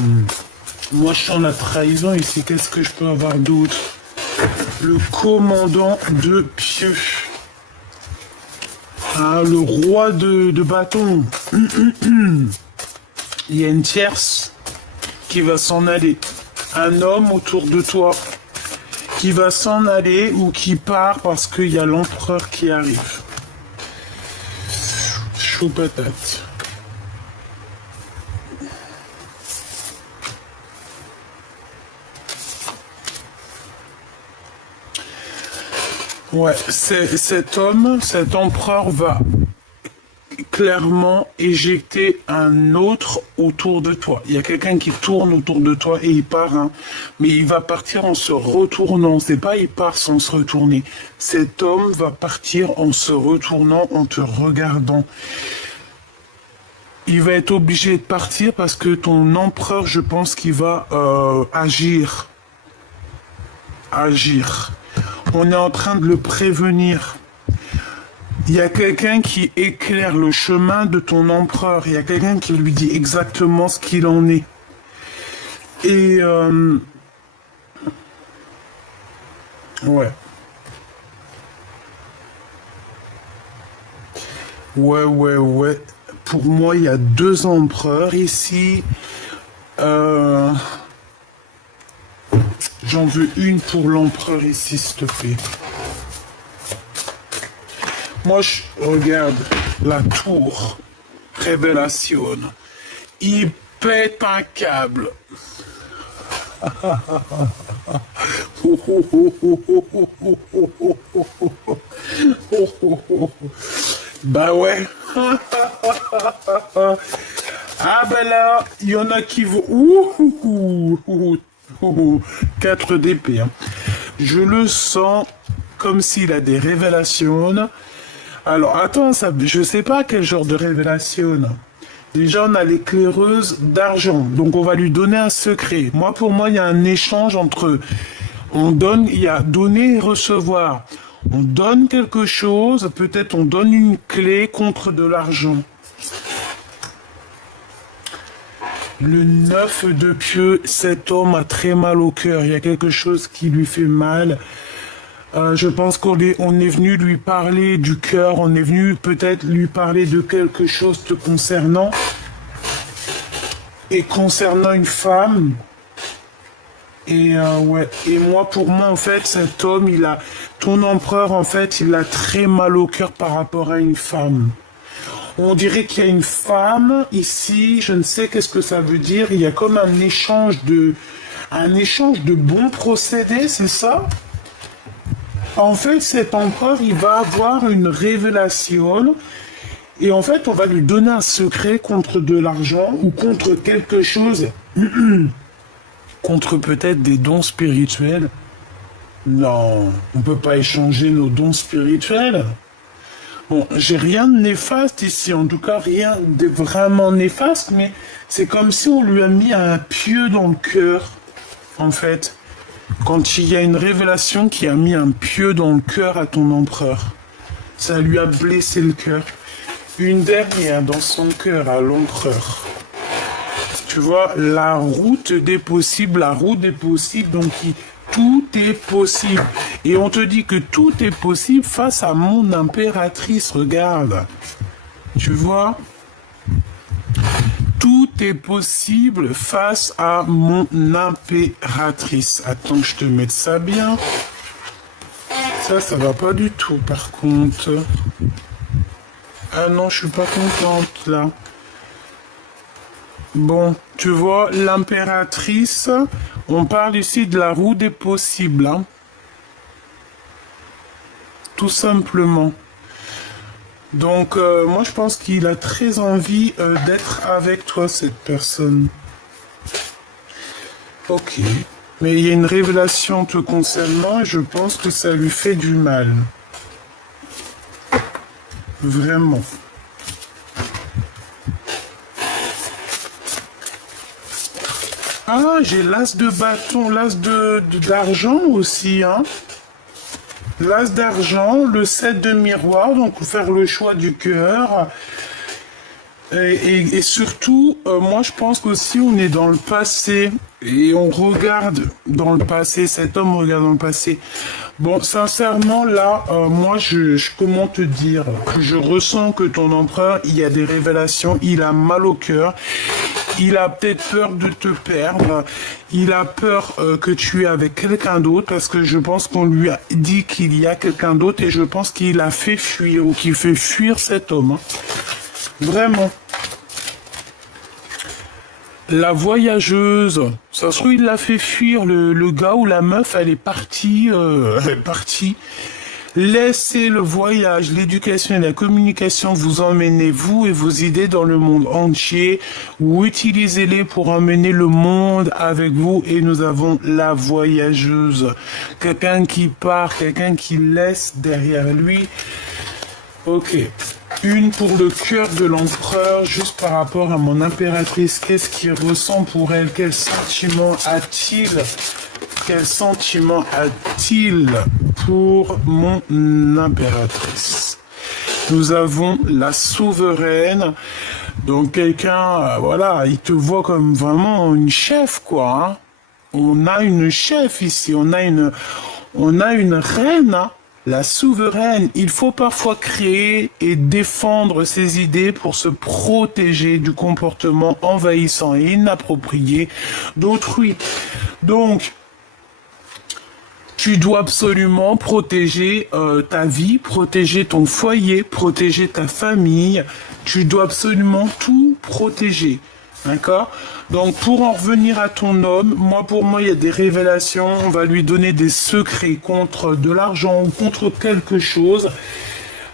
moi je sens la trahison ici. Qu'est-ce que je peux avoir d'autre? Le commandant de pieux. Ah, le roi de bâton. Il y a une tierce qui va s'en aller. Un homme autour de toi qui va s'en aller ou qui part parce qu'il y a l'empereur qui arrive. Chaud patate. Ouais, cet empereur va clairement éjecter un autre autour de toi. Il y a quelqu'un qui tourne autour de toi et il part, hein. Mais il va partir en se retournant. C'est pas il part sans se retourner. Cet homme va partir en se retournant, en te regardant. Il va être obligé de partir parce que ton empereur, je pense qu'il va agir. Agir. On est en train de le prévenir. Il y a quelqu'un qui éclaire le chemin de ton empereur. Il y a quelqu'un qui lui dit exactement ce qu'il en est. Et... ouais. Ouais. Pour moi, il y a 2 empereurs ici. J'en veux une pour l'empereur ici, s'il te plaît. Moi, je regarde la tour Révélation. Il pète un câble. Bah ouais. Ah ben là, il y en a qui vont... Ouh, 4 d'épée. Hein. Je le sens comme s'il a des révélations. Alors attends, ça, je sais pas quel genre de révélation. Déjà, on a l'éclaireuse d'argent. Donc, on va lui donner un secret. Moi, pour moi, il y a un échange entre... On donne, il y a donner et recevoir. On donne quelque chose, peut-être on donne une clé contre de l'argent. Le 9 de pieux, cet homme a très mal au cœur. Il y a quelque chose qui lui fait mal. Je pense on est venu lui parler du cœur. On est venu peut-être lui parler de quelque chose te concernant. Et concernant une femme. Et ouais. Et moi, pour moi, en fait, cet homme, ton empereur, en fait, il a très mal au cœur par rapport à une femme. On dirait qu'il y a une femme ici, je ne sais qu'est-ce que ça veut dire. Il y a comme un échange de bons procédés, c'est ça? En fait, cet empereur, il va avoir une révélation. Et en fait, on va lui donner un secret contre de l'argent ou contre quelque chose, contre peut-être des dons spirituels. Non, on ne peut pas échanger nos dons spirituels. Bon, j'ai rien de néfaste ici, en tout cas rien de vraiment néfaste, mais c'est comme si on lui a mis un pieu dans le cœur, en fait. Quand il y a une révélation qui a mis un pieu dans le cœur à ton empereur, ça lui a blessé le cœur. Une dernière dans son cœur à l'empereur. Tu vois, la route des possibles, donc tout est possible. Et on te dit que tout est possible face à mon impératrice, regarde. Tu vois? Tout est possible face à mon impératrice. Attends que je te mette ça bien. Ça va pas du tout par contre. Ah non, je suis pas contente là. Bon, tu vois, l'impératrice, on parle ici de la roue des possibles. Hein. Tout simplement. Donc, moi, je pense qu'il a très envie d'être avec toi, cette personne. Ok. Mais il y a une révélation te concernant et je pense que ça lui fait du mal. Vraiment. Ah, j'ai l'as de bâton, l'as d'argent aussi, hein. L'as d'argent, le 7 de miroir, donc faire le choix du cœur. Et surtout, moi je pense qu'aussi on est dans le passé et on regarde dans le passé, cet homme regarde dans le passé. Bon, sincèrement, là, moi comment te dire, je ressens que ton empereur, il y a des révélations, il a mal au cœur. Il a peut-être peur de te perdre. Il a peur que tu es avec quelqu'un d'autre parce que je pense qu'on lui a dit qu'il y a quelqu'un d'autre et je pense qu'il a fait fuir ou qu'il fait fuir cet homme. Hein. Vraiment. La voyageuse, ça se trouve il l'a fait fuir, le gars ou la meuf, elle est partie, Laissez le voyage, l'éducation et la communication vous emmener, vous et vos idées, dans le monde entier, ou utilisez-les pour emmener le monde avec vous. Et nous avons la voyageuse, quelqu'un qui part, quelqu'un qui laisse derrière lui. Ok. Une pour le cœur de l'empereur, juste par rapport à mon impératrice. Qu'est-ce qu'il ressent pour elle? Quel sentiment a-t-il? Quel sentiment a-t-il pour mon impératrice? Nous avons la souveraine. Donc quelqu'un, voilà, il te voit comme vraiment une chef, quoi. Hein. On a une chef ici, on a une reine, hein. La souveraine, il faut parfois créer et défendre ses idées pour se protéger du comportement envahissant et inapproprié d'autrui. Donc, tu dois absolument protéger ta vie, protéger ton foyer, protéger ta famille. Tu dois absolument tout protéger. D'accord? Donc, pour en revenir à ton homme, pour moi, il y a des révélations. On va lui donner des secrets contre de l'argent ou contre quelque chose.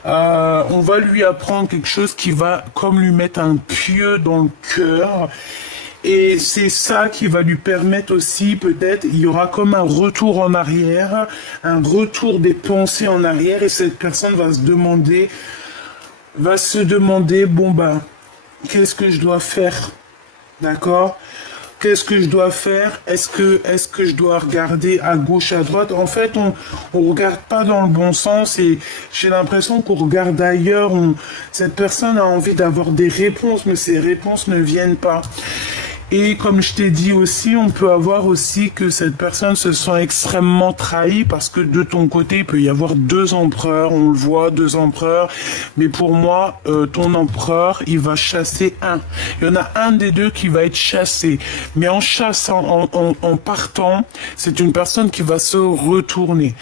On va lui apprendre quelque chose qui va comme lui mettre un pieu dans le cœur. Et c'est ça qui va lui permettre aussi, peut-être, il y aura comme un retour en arrière, un retour des pensées en arrière, et cette personne va se demander, bon ben, qu'est-ce que je dois faire? D'accord? Qu'est-ce que je dois faire? Est-ce que je dois regarder à gauche, à droite? En fait, on regarde pas dans le bon sens et j'ai l'impression qu'on regarde ailleurs. Cette personne a envie d'avoir des réponses, mais ces réponses ne viennent pas. Et comme je t'ai dit aussi, on peut avoir aussi que cette personne se sent extrêmement trahie parce que de ton côté, il peut y avoir deux empereurs, on le voit, deux empereurs. Mais pour moi, ton empereur, il va chasser un. Il y en a un des deux qui va être chassé. Mais en chassant, en partant, c'est une personne qui va se retourner.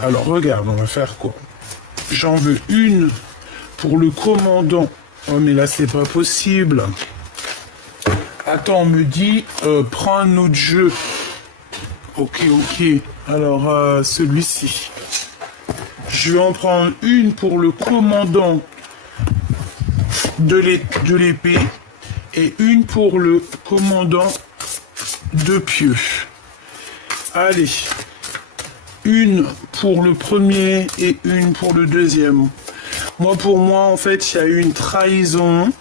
Alors regarde, on va faire quoi? J'en veux une pour le commandant. Oh mais là, c'est pas possible. Attends, on me dit, prends un autre jeu. Ok. Alors, celui-ci. Je vais en prendre une pour le commandant de l'épée et une pour le commandant de pieux. Allez. Une pour le premier et une pour le deuxième. Pour moi, en fait, il y a eu une trahison,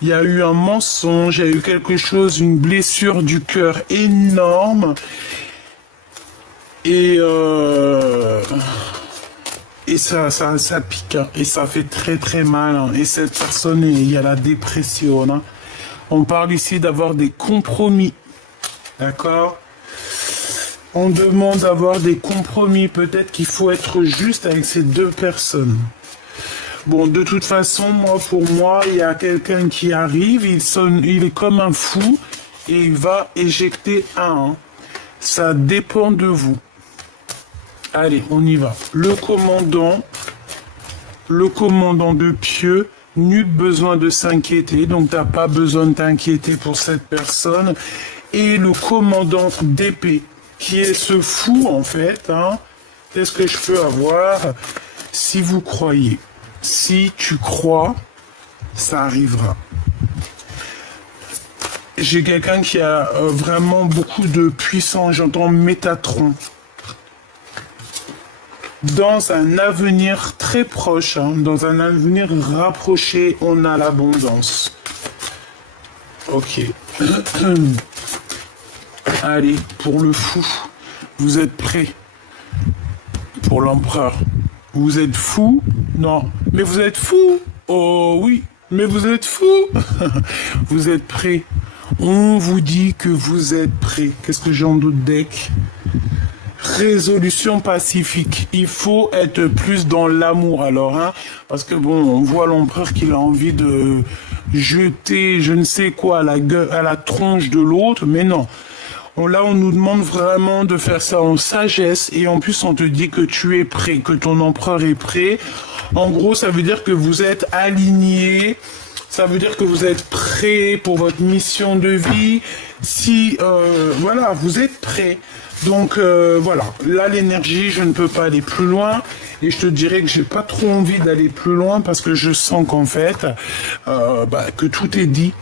il y a eu un mensonge, il y a eu quelque chose, une blessure du cœur énorme. Et ça pique, hein, et ça fait très très mal. Hein. Et cette personne, il y a la dépression. Hein. On parle ici d'avoir des compromis. D'accord? On demande d'avoir des compromis. Peut-être qu'il faut être juste avec ces deux personnes. Bon, de toute façon, pour moi, il y a quelqu'un qui arrive, il est comme un fou et il va éjecter un. Ça dépend de vous. Allez, on y va. Le commandant de pieux, nul besoin de s'inquiéter, donc t'as pas besoin de t'inquiéter pour cette personne. Et le commandant d'épée, qui est ce fou en fait, hein. Qu'est-ce que je peux avoir? Si vous croyez. Si tu crois, ça arrivera. J'ai quelqu'un qui a vraiment beaucoup de puissance, j'entends Métatron. Dans un avenir très proche, hein, dans un avenir rapproché, on a l'abondance. Ok. Allez, pour le fou, vous êtes prêts? Pour l'empereur. Vous êtes fou? Non. Mais vous êtes fou? Oh oui. Mais vous êtes fou? Vous êtes prêts? On vous dit que vous êtes prêts. Qu'est-ce que j'ai en d'autres deck? Résolution pacifique. Il faut être plus dans l'amour alors, hein. Parce que bon, on voit l'empereur qu'il a envie de jeter je ne sais quoi à la tronche de l'autre, mais non. Là, on nous demande vraiment de faire ça en sagesse et en plus, on te dit que tu es prêt, que ton empereur est prêt. En gros, ça veut dire que vous êtes aligné, ça veut dire que vous êtes prêt pour votre mission de vie. Voilà, vous êtes prêt. Donc, voilà. Là, l'énergie, je ne peux pas aller plus loin. Et je te dirais que j'ai pas trop envie d'aller plus loin parce que je sens qu'en fait, que tout est dit.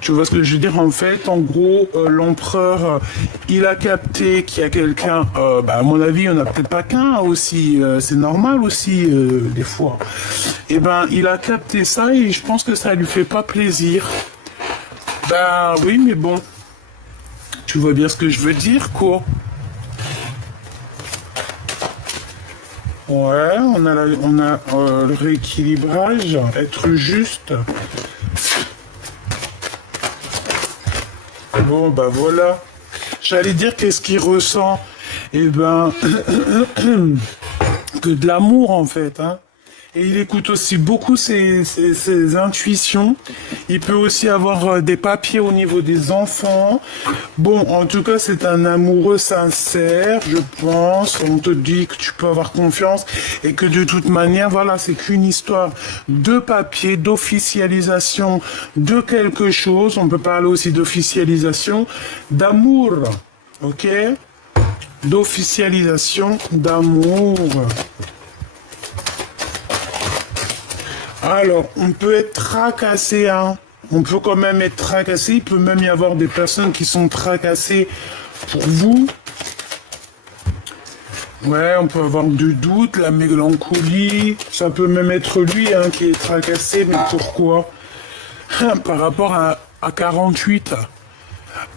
Tu vois ce que je veux dire? En fait, en gros, l'empereur, il a capté qu'il y a quelqu'un, à mon avis, il n'y en a peut-être pas qu'un aussi, c'est normal aussi, des fois. Et il a capté ça et je pense que ça lui fait pas plaisir. Oui, mais bon, tu vois bien ce que je veux dire, quoi. Ouais, on a le rééquilibrage, être juste. Bon, voilà. J'allais dire qu'est-ce qu'il ressent. Que de l'amour, en fait. Hein. Et il écoute aussi beaucoup ses intuitions. Il peut aussi avoir des papiers au niveau des enfants. Bon, en tout cas, c'est un amoureux sincère, je pense. On te dit que tu peux avoir confiance et que de toute manière, voilà, c'est qu'une histoire de papier, d'officialisation de quelque chose. On peut parler aussi d'officialisation d'amour, ok? D'officialisation d'amour. Alors, on peut être tracassé, hein. On peut quand même être tracassé. Il peut même y avoir des personnes qui sont tracassées pour vous. Ouais, on peut avoir du doute, la mélancolie. Ça peut même être lui hein, qui est tracassé, mais pourquoi? Par rapport à 48.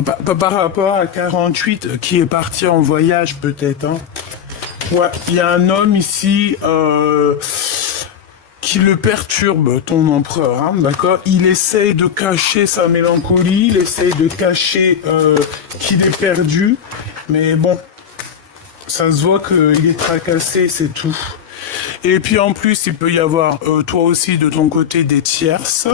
Par rapport à 48 qui est parti en voyage peut-être. Hein. Ouais, il y a un homme ici... qui le perturbe, ton empereur, hein, d'accord? Il essaye de cacher sa mélancolie, il essaye de cacher qu'il est perdu, mais bon, ça se voit qu'il est tracassé, c'est tout. Et puis en plus, il peut y avoir, toi aussi, de ton côté, des tierces,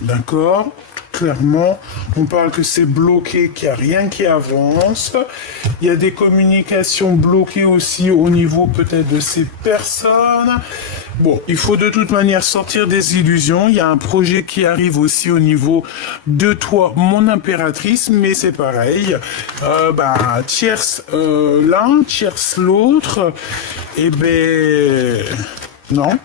d'accord? Clairement, on parle que c'est bloqué, qu'il n'y a rien qui avance. Il y a des communications bloquées aussi au niveau peut-être de ces personnes. Bon, il faut de toute manière sortir des illusions. Il y a un projet qui arrive aussi au niveau de toi, mon impératrice, mais c'est pareil. Tierce l'un, tierce l'autre. Eh ben, non.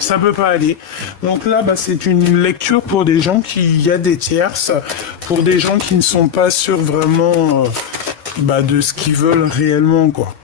Ça peut pas aller. Donc là, c'est une lecture pour des gens il y a des tierces, pour des gens qui ne sont pas sûrs vraiment de ce qu'ils veulent réellement, quoi.